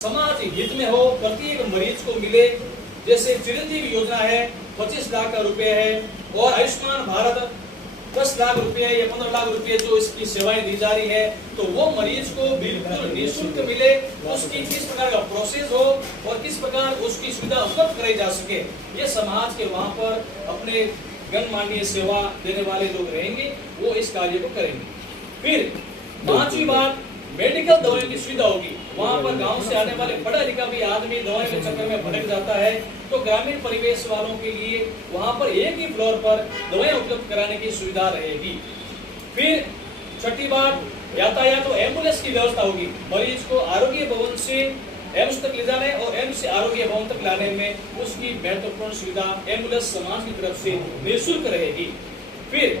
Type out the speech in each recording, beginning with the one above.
समाज हित में हो, प्रत्येक मरीज को मिले। जैसे चिरंजीवी योजना है 25 लाख का रुपए है, और आयुष्मान भारत 10 लाख रुपए या 15 लाख रुपए जो इसकी सेवाएं दी जा रही है, तो वो मरीज को बिल्कुल निःशुल्क मिले। उसकी किस प्रकार का प्रोसेस हो और किस प्रकार उसकी सुविधा उपलब्ध कराई जा सके, ये समाज के वहाँ पर अपने गणमान्य सेवा देने वाले लोग रहेंगे, वो इस कार्य को करेंगे। फिर पांचवी बात, मेडिकल दवाइयों की सुविधा होगी। वहाँ पर गांव से आने वाले पढ़ा लिखा भी आदमी दवाई के चक्कर में भटक जाता है, तो ग्रामीण परिवेश वालों के लिए वहाँ पर एक ही फ्लोर पर दवाएं उपलब्ध कराने की सुविधा रहेगी। फिर छठी बात, यातायात तो एम्बुलेंस की व्यवस्था होगी। मरीज को आरोग्य भवन से एम्स तक ले जाने और एम्स से आरोग्य भवन तक लाने में उसकी महत्वपूर्ण सुविधा एम्बुलेंस समाज की तरफ से निःशुल्क रहेगी। फिर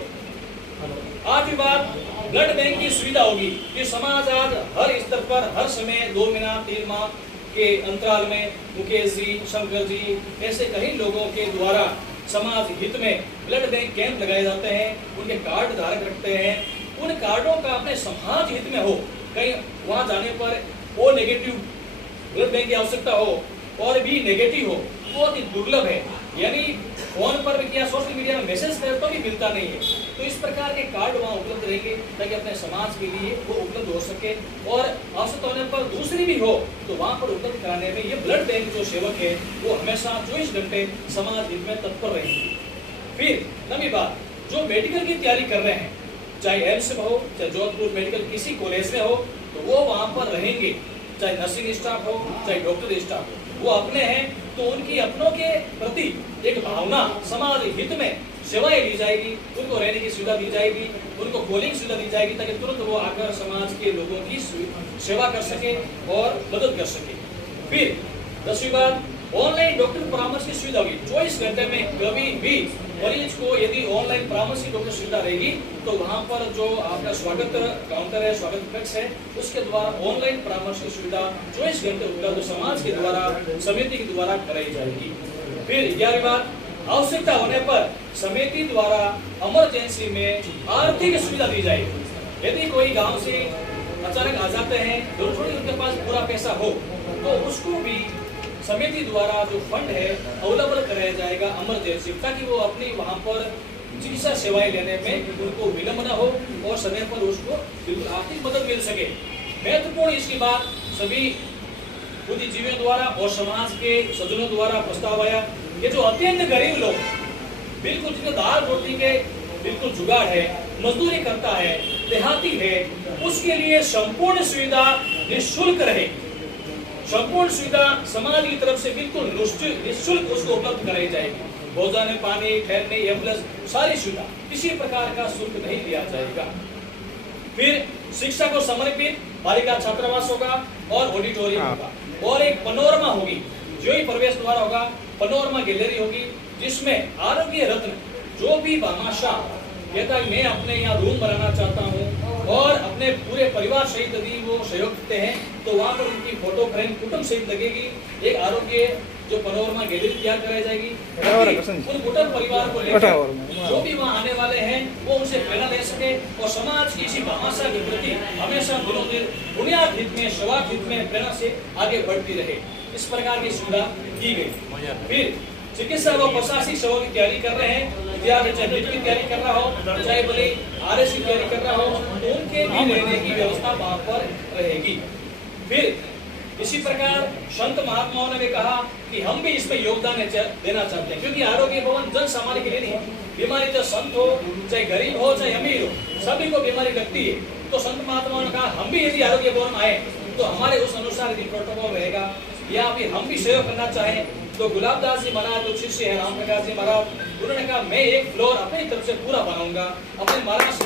आठवीं बात, ब्लड बैंक की सुविधा होगी कि समाज आज हर स्तर पर हर समय 2 महीना 3 माह के अंतराल में मुकेश जी, शंकर जी ऐसे कई लोगों के द्वारा समाज हित में ब्लड बैंक कैंप लगाए जाते हैं। उनके कार्ड धारक रखते हैं, उन कार्डों का अपने समाज हित में हो, कहीं वहां जाने पर ओ नेगेटिव ब्लड बैंक की आवश्यकता हो और भी नेगेटिव हो, बहुत ही दुर्लभ है। यानी फोन पर भी या सोशल मीडिया में मैसेज कर तो भी मिलता नहीं है। तो इस प्रकार के कार्ड वहाँ उपलब्ध रहेंगे ताकि अपने समाज के लिए वो उपलब्ध हो सके, और आवश्यकता होने पर दूसरी भी हो तो वहाँ पर उपलब्ध कराने में ये ब्लड बैंक जो सेवक है वो हमेशा 24 घंटे समाज हित में तत्पर रहेंगे। फिर नवी बात, जो मेडिकल की तैयारी कर रहे हैं, चाहे एम्स में हो, चाहे जोधपुर मेडिकल किसी कॉलेज में हो, तो वो वहाँ पर रहेंगे। चाहे नर्सिंग स्टाफ हो, चाहे डॉक्टर स्टाफ हो, वो अपने हैं तो उनकी अपनों के प्रति एक भावना, समाज हित में सेवाएं दी जाएगी, उनको रहने की सुविधा दी जाएगी, उनको कॉलिंग सुविधा दी जाएगी ताकि तुरंत वो आकर समाज के लोगों की सेवा कर सके और मदद कर सके। फिर 10वीं बात, ऑनलाइन डॉक्टर परामर्श की सुविधा होगी। 24 घंटे में कभी भी मरीज को यदि ऑनलाइन परामर्श की डॉक्टर सुविधा रहेगी तो वहाँ पर जो आपका स्वागत काउंटर है, स्वागत कक्ष है, उसके द्वारा ऑनलाइन परामर्श की सुविधा 24 घंटे उपलब्ध समाज के द्वारा, समिति के द्वारा कराई जाएगी। फिर 11वीं बात, आवश्यकता होने पर समिति द्वारा इमरजेंसी में आर्थिक सुविधा दी जाएगी। यदि कोई गाँव से अचानक आ जाते हैं, थोड़ी उनके पास पूरा पैसा हो, तो उसको भी समिति द्वारा जो फंड है अवेलेबल कराया जाएगा इमरजेंसी, ताकि वो अपनी वहाँ पर चिकित्सा सेवाएं लेने में उनको विलंब न हो और समय पर उसको बिल्कुल आर्थिक मदद मिल सके। महत्वपूर्ण इसकी बात, सभी बुद्धिजीवियों द्वारा और समाज के सज्जनों द्वारा प्रस्ताव आया, ये जो अत्यंत गरीब लोग, बिल्कुल जिनको दाल रोटी के बिल्कुल जुगाड़ है, मजदूरी करता है, देहाती है, उसके लिए संपूर्ण सुविधा निःशुल्क रहे। संपूर्ण सुविधा समाज की तरफ से बिल्कुल निःशुल्क उसको उपलब्ध कराई जाएगी। भोजन, पानी, ठहरने, एम्बुलेंस, सारी सुविधा, किसी प्रकार का शुल्क नहीं लिया जाएगा। फिर शिक्षा को समर्पित बालिका छात्रावास होगा और ऑडिटोरियम होगा, और एक पनोरमा होगी, जो ही प्रवेश द्वार होगा, पनोरमा गैलरी होगी, जिसमें आरोग्य रत्न जो भी भामाशाह कहता है मैं अपने यहाँ रूम बनाना चाहता हूँ और अपने पूरे परिवार सहित यदि वो सहयोग करते हैं तो वहाँ पर उनकी फोटो फ्रेम कुटुंब सहित लगेगी। एक आरोग्य जो पनोरमा गैलरी तैयार कराई जाएगी, उन कुटुंब परिवार को लेकर जो भी वहाँ आने वाले हैं वो उनसे प्रेरणा ले सके और समाज की इसी भामाशाह के प्रति हमेशा दिनों दिन बुनियाद हित में, सेवा हित में प्रेरणा से आगे बढ़ती रहे। इस प्रकार की सुविधा की गई। फिर चिकित्सा व प्रशासनिक सेवा की तैयारी कर रहे हैं, चाहे नीट की तैयारी कर रहा हो, चाहे भले आरएस की तैयारी कर रहा हो, तो उनके भी रहने की व्यवस्था वहाँ पर रहेगी। फिर इसी प्रकार संत महात्माओं ने भी कहा कि हम भी इसमें योगदान देना चाहते हैं, क्योंकि आरोग्य भवन जन सामान्य के लिए नहीं, बीमारी चाहे संत हो, चाहे गरीब हो, चाहे अमीर हो, सभी को बीमारी लगती है। तो संत महात्माओं ने कहा हम भी यदि आरोग्य भवन आए तो हमारे उस अनुसार यदि प्रोटोकॉल रहेगा या फिर हम भी सहयोग करना चाहें, तो गुलाबदास जी महाराज जो शिष्य है राम प्रकाश जी महाराज, उन्होंने कहा मैं एक फ्लोर अपनी तरफ से पूरा बनाऊंगा, अपने महाराज से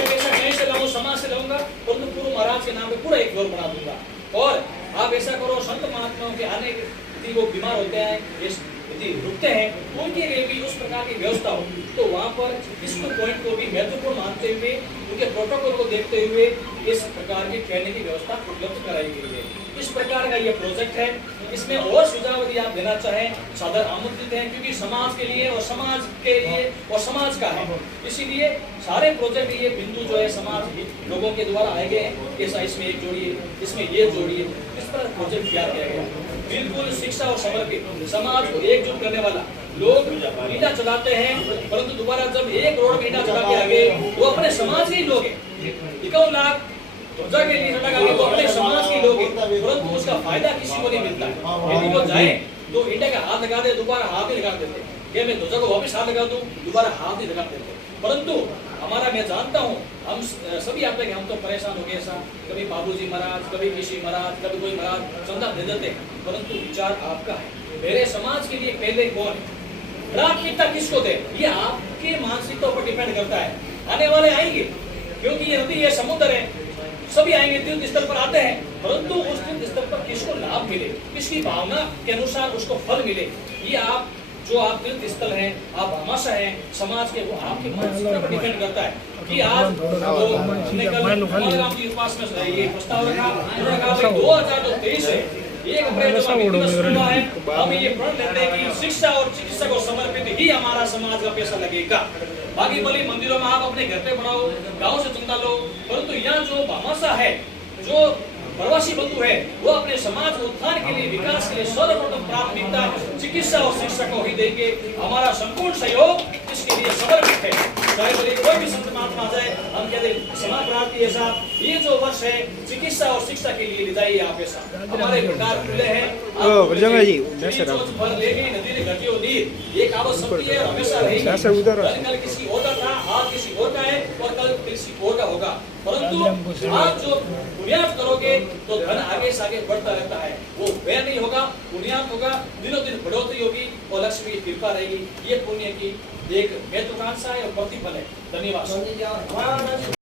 पैसा कहीं से लाऊं, समाज से लाऊंगा, परंतु पूर्व महाराज के नाम पे पूरा एक फ्लोर बना दूंगा। और आप ऐसा करो, संत महात्माओं के आने यदि वो बीमार होते हैं, यदि रुकते हैं, उनके लिए भी उस प्रकार की व्यवस्था हो, तो वहाँ पर इस पॉइंट को भी महत्वपूर्ण मानते हुए, उनके प्रोटोकॉल को देखते हुए इस प्रकार की ट्रेनिंग की व्यवस्था उपलब्ध कराई गई है। इस प्रकार का ये प्रोजेक्ट है। इसमें और सुझाव यदि आप देना चाहें सादर आमंत्रित हैं, क्योंकि समाज के लिए और समाज के लिए और समाज का है, इसीलिए सारे प्रोजेक्ट ये बिंदु जो है समाज लोगों के द्वारा आए गए हैं। ऐसा इसमें एक जोड़िए, इसमें ये जोड़िए, इस पर प्रोजेक्ट तैयार किया गया। बिल्कुल शिक्षा और समर्पित, समाज को एकजुट करने वाला। लोग ईंटा चलाते हैं, परंतु दोबारा जब एक रोड में ईंटा चला के आगे वो अपने समाज के ही लोग हैं। 51 लाख ध्वजा के लिए लगा के वो अपने समाज के लोग हैं, परंतु उसका फायदा किसी को नहीं मिलता है। यदि वो जाए तो ईंटा का हाथ लगा दे, दोबारा हाथ ही लगा देते, क्या मैं ध्वजा को वापस हाथ लगा दूं, दोबारा हाथ ही लगा देते। परंतु हमारा, मैं जानता हूँ हम सभी आते हैं, हम तो परेशान हो गए ऐसा, कभी बाबूजी महाराज, कभी किसी महाराज, कभी कोई महाराज चंदा दे देते हैं, परंतु विचार आपका है। मेरे समाज के लिए पहले कौन है, प्राथमिकता किसको दे, ये आपके मानसिकता पर डिपेंड करता है। आने वाले आएंगे, क्योंकि ये नदी है, समुद्र है, सभी आएंगे, तीर्थ स्थल पर आते हैं, परंतु उस तीर्थ स्थल पर किसको लाभ मिले, किसकी भावना के अनुसार उसको फल मिले, ये आप जो आप तीर्थ स्थल हैं, आप भामाशाह हैं समाज के, वो आपके मानसिकता पर डिपेंड करता है। कि आज तो हमने कल राम जी के पास में ये प्रस्ताव रखा, उन्होंने कहा भाई 2023 है, 1 अप्रैल को हुआ है, हम ये प्रण लेते हैं कि शिक्षा और चिकित्सा को समर्पित ही हमारा समाज का पैसा लगेगा। बाकी भले मंदिरों में आप अपने घर पे बनाओ, गांव से चंदा लो, परंतु यहाँ जो भामाशाह है, जो प्रवासी बंधु है, वो अपने समाज के उत्थान के लिए, विकास के लिए सर्वप्रथम प्राथमिकता चिकित्सा और शिक्षा को ही देंगे। हमारा संपूर्ण सहयोग इसके लिए समर्पित है। चाहे भले कोई भी संत महात्मा आ जाए, हम कहते हैं समाज प्रार्थी ऐसा, ये जो वर्ष है चिकित्सा और शिक्षा के लिए ले जाइए आप ऐसा। हमारे प्रकार खुले हैं, नदी घटियों नीर एक आवश्यक है, हमेशा रहेगी। कल किसी और का था, आज किसी और का है, और कल किसी और का होगा, परंतु आज जो बुनियाद करोगे तो धन आगे से आगे बढ़ता रहता है। वो व्यय नहीं होगा, बुनियाद होगा, दिनों दिन बढ़ोतरी होगी और लक्ष्मी की कृपा रहेगी। ये पुण्य की एक महत्वाकांक्षा है और प्रतिफल है। धन्यवाद।